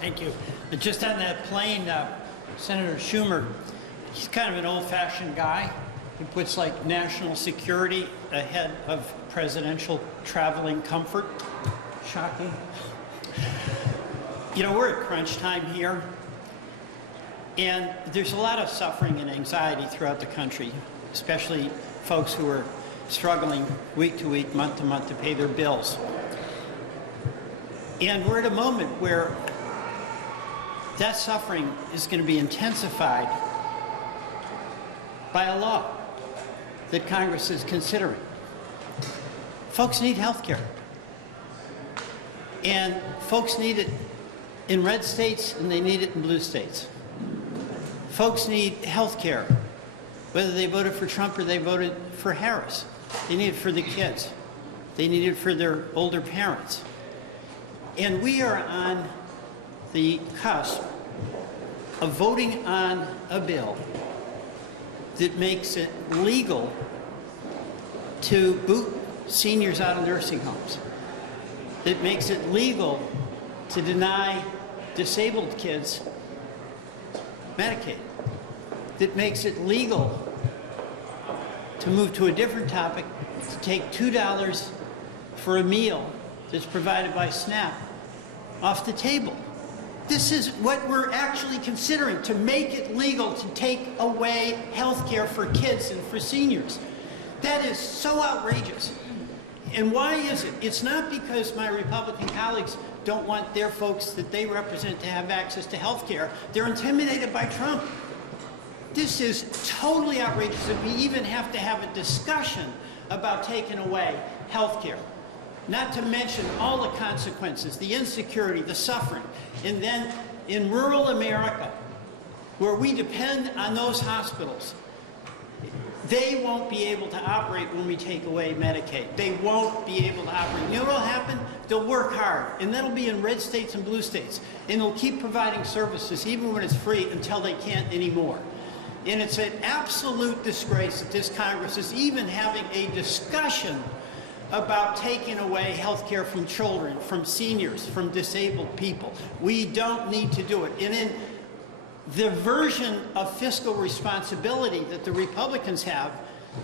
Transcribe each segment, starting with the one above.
Thank you. Just on that plane, Senator Schumer, he's kind of an old-fashioned guy. He puts like national security ahead of presidential traveling comfort. Shocking. You know, we're at crunch time here, and there's a lot of suffering and anxiety throughout the country, especially folks who are struggling week to week, month to month to pay their bills. And we're at a moment where that suffering is going to be intensified by a law that Congress is considering. Folks need health care. And folks need it in red states and they need it in blue states. Folks need health care, whether they voted for Trump or they voted for Harris. They need it for the kids. They need it for their older parents. And we are on the cusp of voting on a bill that makes it legal to boot seniors out of nursing homes, that makes it legal to deny disabled kids Medicaid, that makes it legal to move to a different topic, to take $2 for a meal that's provided by SNAP off the table. This is what we're actually considering, to make it legal to take away health care for kids and for seniors. That is so outrageous. And why is it? It's not because my Republican colleagues don't want their folks that they represent to have access to health care. They're intimidated by Trump. This is totally outrageous that we even have to have a discussion about taking away health care. Not to mention all the consequences, the insecurity, the suffering. And then in rural America, where we depend on those hospitals, they won't be able to operate when we take away Medicaid. They won't be able to operate. You know what will happen? They'll work hard, and that'll be in red states and blue states. And they'll keep providing services, even when it's free, until they can't anymore. And it's an absolute disgrace that this Congress is even having a discussion about taking away health care from children, from seniors, from disabled people. We don't need to do it. And in the version of fiscal responsibility that the Republicans have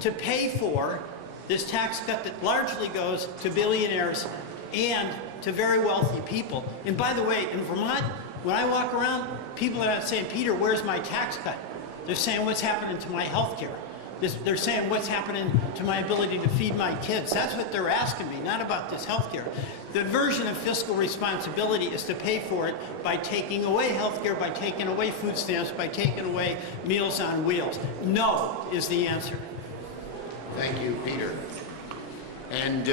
to pay for this tax cut that largely goes to billionaires and to very wealthy people. And by the way, in Vermont, when I walk around, people are not saying, Peter, where's my tax cut? They're saying, what's happening to my health care? They're saying, what's happening to my ability to feed my kids? That's what they're asking me, not about this health care. The version of fiscal responsibility is to pay for it by taking away health care, by taking away food stamps, by taking away Meals on Wheels. No is the answer. Thank you, Peter. And